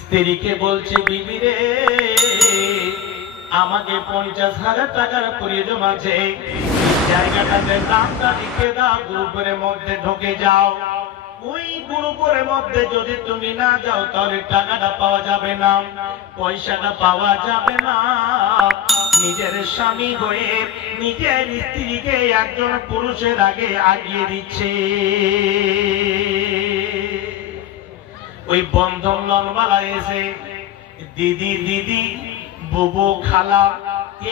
স্ত্রীকে বলছে, বিবি রে আমাকে 50,000 টাকার প্রয়োজন আছে, জায়গাটাতে দামটা লিখে দাও, গ্রুপের মধ্যে ঢুকে যাও। ওই গ্রুপের মধ্যে যদি তুমি না যাও তাহলে টাকাটা পাওয়া যাবে না, পয়সাটা পাওয়া যাবে না। নিজের স্বামী হয়ে নিজের স্ত্রীকে একজন পুরুষের আগে আগিয়ে দিচ্ছে। ওই বন্ধন লনবালা এসে দিদি দিদি বুবু খালা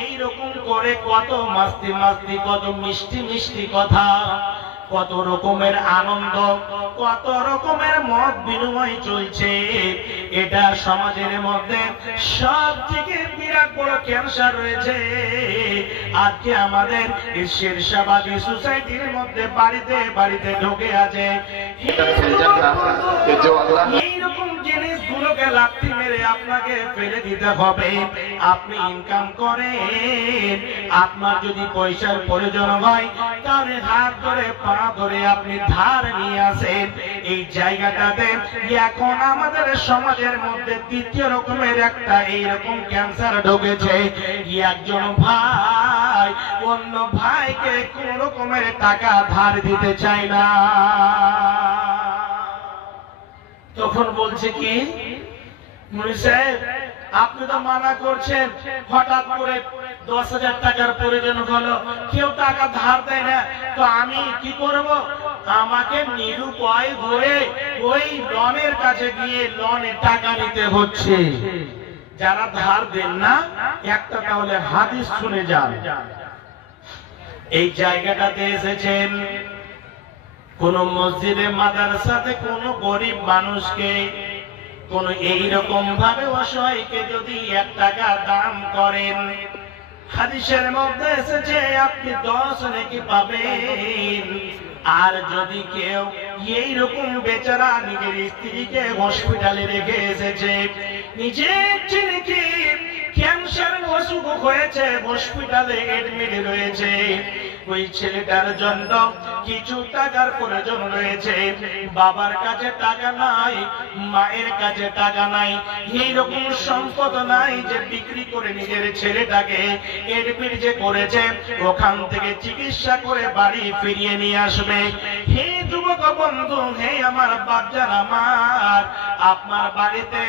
এইরকম করে কত মাস্তি মাস্তি, কত মিষ্টি মিষ্টি কথা, কত রকমের আনন্দ, কত রকমের মত বিনিময় চলছে। এটা সমাজের মধ্যে সব থেকে বিরাট বড় ক্যান্সার রয়েছে। আজকে আমাদের শেরশাবাদী সোসাইটির মধ্যে বাড়িতে বাড়িতে ঢুকে আছে। এইরকম জিনিসগুলোকে লাথি মেরে আপনাকে ফেলে দিতে হবে। আপনি ইনকাম করেন, আপনার যদি পয়সার প্রয়োজন হয় তাহলে হাত ধরে পা ধরে আপনি ধার নিয়ে আসেন। এই জায়গাটাতে এখন আমাদের সমাজের মধ্যে দ্বিতীয় রকমের একটা এইরকম ক্যান্সার ঢুকেছে। একজন ভাই অন্য ভাইকে কোন রকমের টাকা ধার দিতে চায় না। তখন বলছে কি, মুনি সাহেব আপনি তো মানা করছেন, হঠাৎ করে 10,000 টাকার প্রয়োজন হলো, কেউ টাকা ধার দেয় না, তো আমি কি করব? আমাকে নিরুপায় হয়ে ওই লনের কাছে গিয়ে লনে টাকা নিতে হচ্ছে। যারা ধার দেন না, একটা তাহলে হাদিস শুনে যান। এই জায়গাটাতে এসেছেন কোন মসজিদে মাদ্রাসাতে কোন গরিব মানুষকে, কোন এইরকম ভাবে অসহায়কে যদি 1 টাকা দান করেন, হাদিসের মধ্যে এসেছে আপনি 10 নেকি পাবেন। আর যদি কেউ এইরকম বেচারা নিজের স্ত্রীকে হসপিটালে রেখে এসেছে, নিজের ছেলেকে ক্যান্সার অসুখ হয়েছে, হসপিটালে এডমিট রয়েছে, ওই ছেলেটার জন্য কিছু টাকার প্রয়োজন রয়েছে, বাবার কাছে টাকা নাই, মায়ের কাছে টাকা নাই, এইরকম সম্পদ নাই যে বিক্রি করে নিজের ছেলেটাকে এডমিট যে করেছে ওখান থেকে চিকিৎসা করে বাড়ি ফিরিয়ে নিয়ে আসবে। হে যুবক বন্ধু, হে আমার বাচ্চার আমার, আপনার বাড়িতে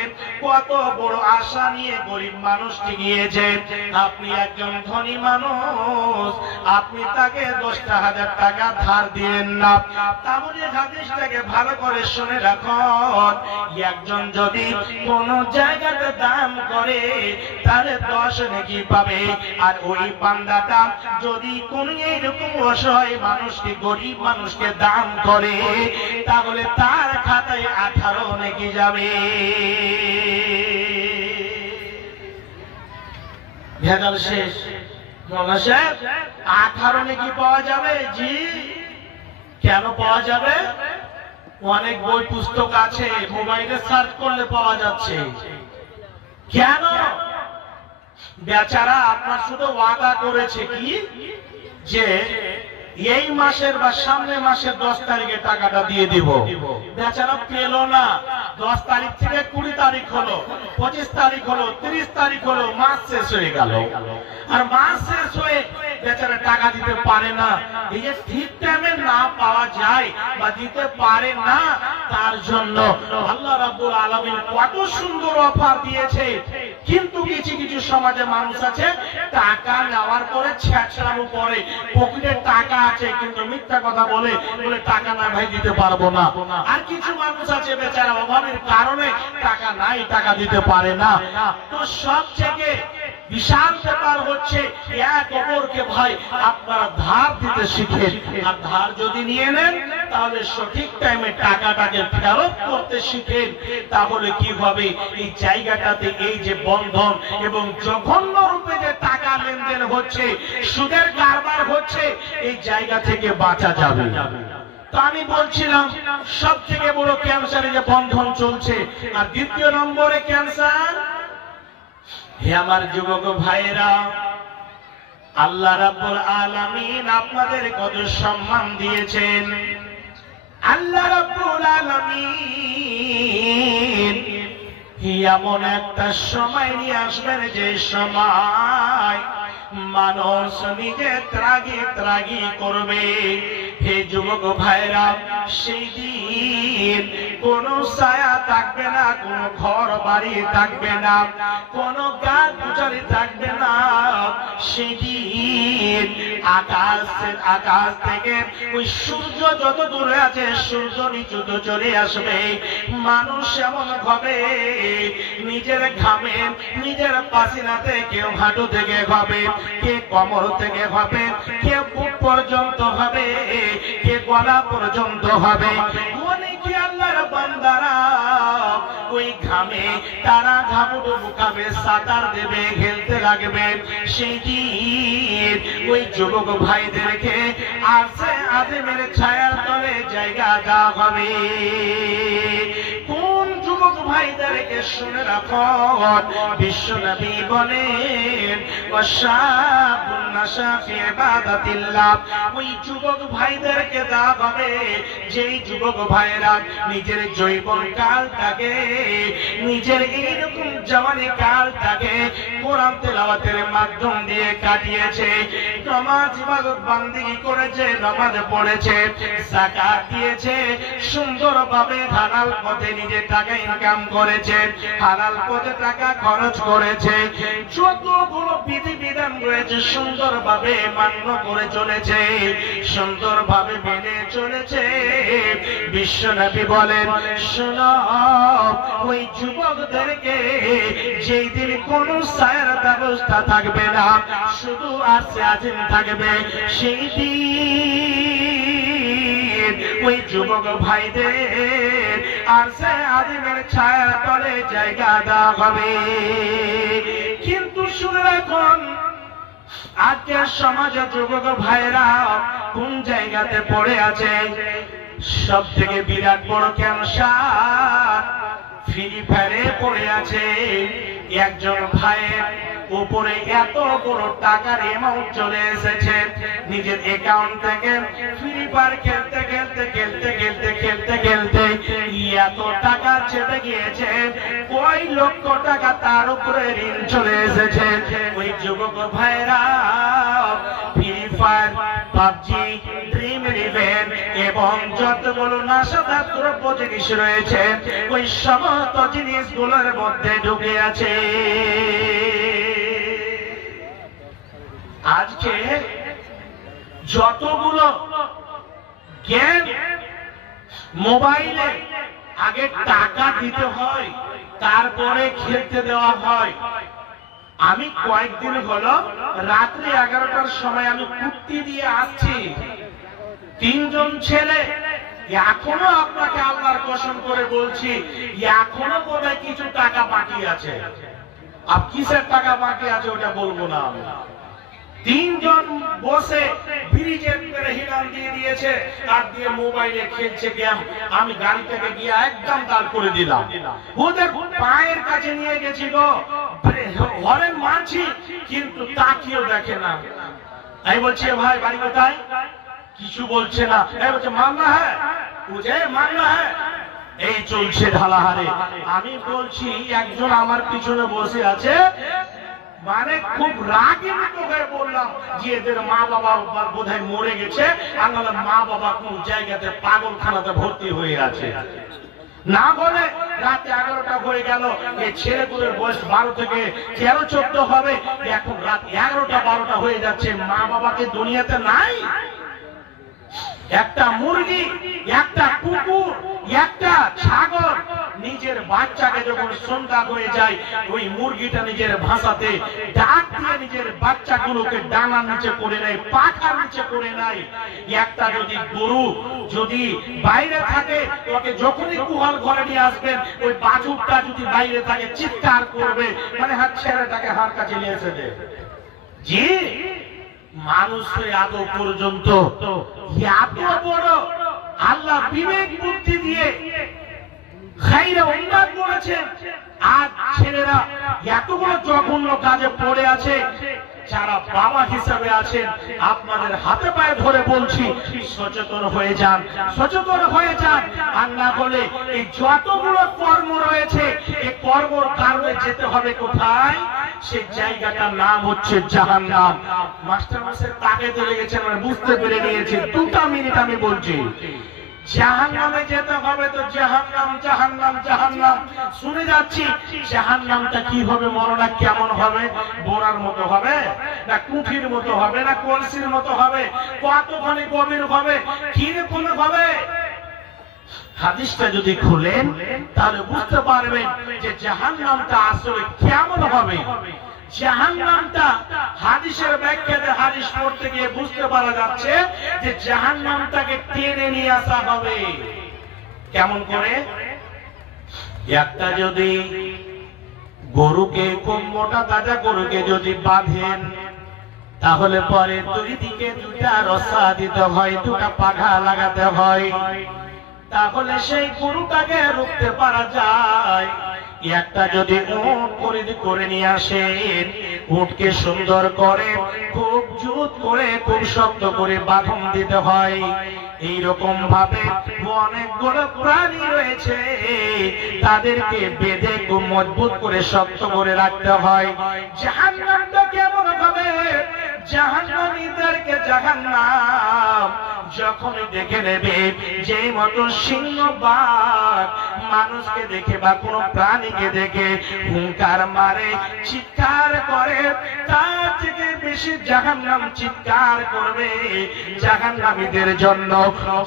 কত বড় আশা নিয়ে গরিব মানুষটি গিয়েছে। আপনি একজন ধনী মানুষ, আপনি তাকে 10,000 টাকা ধার দিলেন না। তাহলে হাদিসটাকে ভালো করে শুনে রাখুন, একজন যদি কোন জায়গাতে দান করে তাহলে 10 নেকি পাবে। আর ওই বান্দাটা যদি কোন এইরকম অসহায় মানুষকে, গরিব মানুষকে দান করে তাহলে তার খাতায় 18 নেকি যাবে। ভেজাল শেষ। মৌলানা সাহেব 18 নেকি পাওয়া যাবে? জি। কেন পাওয়া যাবে? অনেক বই পুস্তক আছে, মোবাইলে সার্চ করলে পাওয়া যাচ্ছে। কেন? বেচারা আপনার শুধু ওয়াদা করেছে কি যে এই মাসের বা সামনে মাসের 10 তারিখে টাকাটা দিয়ে দিব, বেচারা পেল না। 10 তারিখ থেকে 20 তারিখ হলো, 25 তারিখ হলো, 30 তারিখ হলো, মাস শেষ হয়ে গেল। আর মাস শেষ হয়ে বেচারা টাকা দিতে পারে না। এই যে ঠিক টাইমে না পাওয়া যায় বা দিতে পারে না, তার জন্য আল্লাহ রাব্বুল আলামিন কত সুন্দর অফার দিয়েছে। কিন্তু কিছু কিছু সমাজে মানুষ আছে, টাকা নেওয়ার পরে ছেঁচড়ানো পরে, পকেটে টাকা আছে কিন্তু মিথ্যা কথা বলে টাকা না ভাই দিতে পারবো না। আর কিছু মানুষ আছে বেচারা অভাবের কারণে টাকা নাই, টাকা দিতে পারে না। তো সব থেকে বিশাল ব্যাপার হচ্ছে এক অপরকে ভাই আপনারা ধার দিতে শিখেন। আর ধার যদি নিয়ে নেন তাহলে সঠিক টাইমে টাকাটাকে ফেরত করতে শিখেন। তাহলে কি হবে, এই জায়গাটাতে এই যে বন্ধন এবং জঘন্য রূপে যে টাকা লেনদেন হচ্ছে, সুদের কারবার হচ্ছে, এই জায়গা থেকে বাঁচা যাবে। তো আমি বলছিলাম সব থেকে বড় ক্যান্সারে যে বন্ধন চলছে। আর দ্বিতীয় নম্বরে ক্যান্সার, হে আমার যুবক ভাইরা, আল্লাহ রাব্বুল আলামিন আপনাদের কত সম্মান দিয়েছেন। আল্লাহ রাব্বুল আলামিন এমন একটা সময় নিয়ে আসবেন যে সময় মানুষ নিজে ত্রাগি ত্রাগি করবে। হে যুবক ভাইরা, সেই দিন কোন ছায়া থাকবে না, কোন ঘর বাড়ি থাকবে না, কোন গাছ গুজারি থাকবে না। সেদিন আকাশ থেকে ওই সূর্য যত দূরে আছে সূর্য নিচুত চলে আসবে। মানুষ এমন ভাবে নিজের ঘামে নিজের পাসিনাতে, কেউ হাঁটু থেকে হবে, কে কোমর থেকে হবে, কে বুক পর্যন্ত হবে, কে গলা পর্যন্ত হবে। অনেকে আল্লাহর বান্দারা ওই ঘামে তারা ঘামুডুবু খাবে, সাঁতার দেবে, খেলতে লাগবে। সেই দিন ওই যুবক ভাইদেরকে আরশে আযমের ছায়ার তলে জায়গা দেওয়া হবে। কোন যুবক ভাইদেরকে শুনে রাখুন, বিশ্বনবী বলেন ওয়াশাবুন নাশা ফি ইবাদাতিল্লাহ। ওই যুবক ভাইদেরকে দেওয়া হবে যেই যুবক ভাইরা নিজের যৌবন কালটাকে, নিজের এইরকম জওয়ানি কালটাকে কোরআন তেলাওয়াতের মাধ্যম দিয়ে কাটিয়েছে, নামাজ ইবাদত বান্দেগি করেছে, নামাজ পড়েছে, যাকাত দিয়েছে, সুন্দরভাবে হালাল পথে নিজের টাকা ইনকাম করেছে, হালাল পথে টাকা খরচ করেছে, যতগুলো বিধিবিধান রয়েছে সুন্দরভাবে মান্য করে চলেছে, সুন্দরভাবে মেনে চলেছে। বিশ্বনবী বলেন, শোনো, ওই যুবকদেরকে যেই দিন কোন ছায়ার ব্যবস্থা থাকবে না, শুধু আরশে আযম থাকবে, সেই দিন ওই যুবক ভাইদের আরশে আযমের ছায়ার তলে জায়গা দেওয়া হবে। কিন্তু শুনে রাখুন, আজকের সমাজে যুবক ভাইরা কোন জায়গাতে পড়ে আছে? সব থেকে বিরাট বড় ক্যান্সার ফ্রি ফায়ারে পড়ে আছে। একজন ভাইয়ের উপরে এত বড় টাকার অ্যামাউন্ট চলে এসেছে, নিজের অ্যাকাউন্ট থেকে ফ্রি ফায়ার খেলতে খেলতে খেলতে খেলতে খেলতে খেলতে এত টাকা চেপে গিয়েছে, কয় লক্ষ টাকা তার উপরে ঋণ চলে এসেছে। ওই যুবক ভাইরা free fire, PUBG, dream eleven এবং যতগুলো নেশাদার দ্রব্য জিনিস রয়েছে ওই সমস্ত জিনিসগুলোর মধ্যে ঢুকে আছে। আজকে যতগুলো গেম মোবাইলে আগে টাকা দিতে হয়, তারপরে খেলতে দেওয়া হয়। আমি কয়েকদিন হলো রাত্রি 11টার সময় আমি কুর্তি দিয়ে আসছি, 3 জন ছেলে, এখনো আপনাকে আল্লাহর কসম করে বলছি, এখনো বোধহয় কিছু টাকা বাকি আছে। আর কিসের টাকা বাকি আছে ওটা বলবো না আমি। 3 জন বসে ব্রিজের উপরে হিলান দিয়ে দিয়েছে, আর দিয়ে মোবাইলে খেলছে গেম। আমি গাড়িটাকে গিয়ে একদম দাঁড় করে দিলাম, ওদের পায়ের কাছে নিয়ে গেছি গো, হরেন মারছি, কিন্তু তাকিয়েও দেখে না। আমি বলছি, ভাই বাড়ি কোথায়? কিছু বলছে না। বলছে মারনা হ্যাঁ, বুঝে মারনা হ্যাঁ। এই চলছে ঢালাহারে। আমি বলছি, একজন আমার পিছনে বসে আছে, মানে খুব রাগিত হয়ে বললাম যে এদের মা বাবা বোধহয় মরে গেছে, আর নাহলে মা বাবা কোন জায়গাতে পাগলখানাতে ভর্তি হয়ে আছে। না বলে রাতে 11টা হয়ে গেল, এই ছেলেগুলোর বয়স 12 থেকে 13-14 হবে, এখন রাত 11টা 12টা হয়ে যাচ্ছে, মা বাবাকে দুনিয়াতে নাই। একটা মুরগি, একটা কুকুর, একটা ছাগল নিজের বাচ্চাকে যখন সন্ধ্যা হয়ে যায়, ওই মুরগিটা নিজের ভাষাতে ডাক দিয়ে নিজের বাচ্চাগুলোকে ডানার নিচে করে নেয়, পাখার নিচে করে নেয়। একটা যদি গরু যদি বাইরে থাকে, ওকে যখনই গুহাল ঘরে নিয়ে আসবেন, ওই বাছুরটা যদি বাইরে থাকে চিৎকার করবে, মানে হাত ছেলেটাকে হার কাছে নিয়ে এসে দে। জি, মানুষের এত পর্যন্ত এত বড় আল্লাহ বিবেক বুদ্ধি দিয়ে খাইরা উন্নত করেছেন, আর ছেলেরা এতগুলো জঘন্য কাজে পড়ে আছে। যারা বাবা হিসাবে আছেন, আপনাদের হাতে পায়ে ধরে বলছি, সচেতন হয়ে যান, সচেতন হয়ে যান। আর না হলে এই যতগুলো কর্ম রয়েছে, এই কর্মর যেতে হবে কোথায়? সেই জায়গাটার নাম হচ্ছে জাহান্নাম। মাস্টার মশাই তাকে চলে গেছেন, মানে বুঝতে পেরে নিয়েছে। 2টা মিনিট আমি বলছি। জাহান্নামে যেতে হবে তো জাহান্নাম জাহান্নাম জাহান্নাম শুনে যাচ্ছি। জাহান্নামটা কি হবে, মরণটা কেমন হবে? বোরার মতো হবে, না কুঠির মতো হবে, না কলসির মতো হবে, কতখানি গভীর হবে, কিরকম হবে? হাদিসটা যদি খুলেন তাহলে বুঝতে পারবেন যে জাহান্নামটা আসলে কেমন হবে। জাহান্নামটা হাদিসের ব্যাখ্যাতে হাদিস পড়তে গিয়ে বুঝতে পারা যাচ্ছে যে জাহান্নামটাকে টেনে নিয়ে আসা হবে। কেমন করে? একটা যদি গরুকে, খুব মোটা তাজা গরুকে যদি বাঁধেন, তাহলে পরে 2 দিকে 2টা রসা দিতে হয়, 2টা পাখা লাগাতে হয়, তাহলে সেই গরুটাকে রুখতে পারা যায়। একটা যদি উট করে নিয়ে আসেন, উটকে সুন্দর করে খুব জুত করে খুব শক্ত করে বাঁধন দিতে হয়। এইরকম ভাবে অনেকগুলো প্রাণী রয়েছে, তাদেরকে বেঁধে খুব মজবুত করে শক্ত করে রাখতে হয়। জাহান্নামটা কেমন ভাবে? জাহান্নামীদেরকে জাহান্নাম যখন দেখে নেবে, যেই মতো সিংহ বাঘ মানুষকে দেখে বা কোনো প্রাণীকে দেখে হুঙ্কার মারে, চিৎকার করে, তার থেকে বেশি জাহান্নাম চিৎকার করবে জাহান্নামীদের জন্য।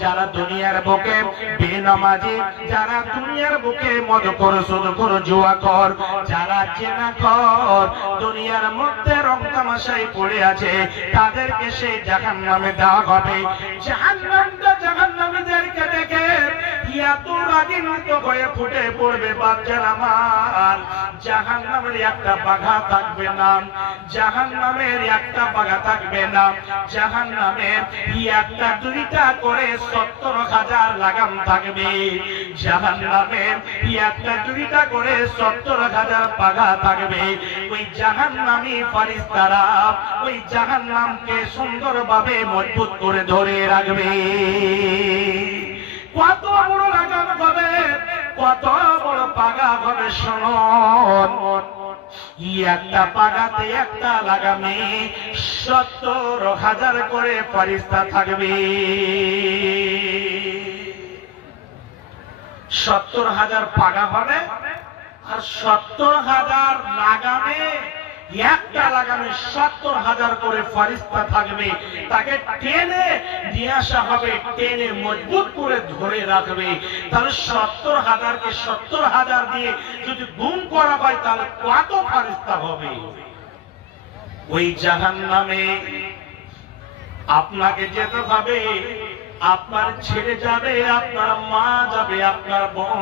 যারা দুনিয়ার বুকে বেনামাজি, যারা দুনিয়ার বুকে মদখোর, সুদখোর, জুয়াখোর, যারা জেনাখোর, দুনিয়ার মধ্যে রং তামাশায় পড়ে আছে, তাদেরকে সেই জাহান্নামে দেওয়া হবে। জাহান্নামটা জাহান্নামীদেরকে দেখে এত রাগিত হয়ে ফুটে পড়বে। বাচ্চার আমার, জাহান্নামের একটা বাঘা থাকবে না, জাহান্নামের একটা বাঘা থাকবে না, জাহান্নামের একটা 2টা করে 70,000 লাগাম থাকবে, জাহান্নামের একটা 2টা করে 70,000 পাঘা থাকবে। ওই জাহান্নামী ফারিস্তারা ওই জাহান্নামকে সুন্দরভাবে মজবুত করে ধরে রাখবে। কত বড় লাগাম হবে, কত বড় পাগা হবে শুনুন। একটা পাগাতে, একটা লাগামে 70,000 করে ফারিস্তা থাকবে। 70,000 পাগা হবে, আর 70,000 লাগামে, একটা লাগামে 70,000 করে ফারিস্তা থাকবে। তাকে টেনে নিয়ে আসা হবে, টেনে মজবুত করে ধরে রাখবে। তাহলে 70,000কে 70,000 দিয়ে যদি গুণ করা হয়, তাহলে কত ফারিস্তা হবে? ওই জাহান্নামে আপনাকে যেতে হবে, আপনার ছেলে যাবে, আপনার মা যাবে, আপনার বোন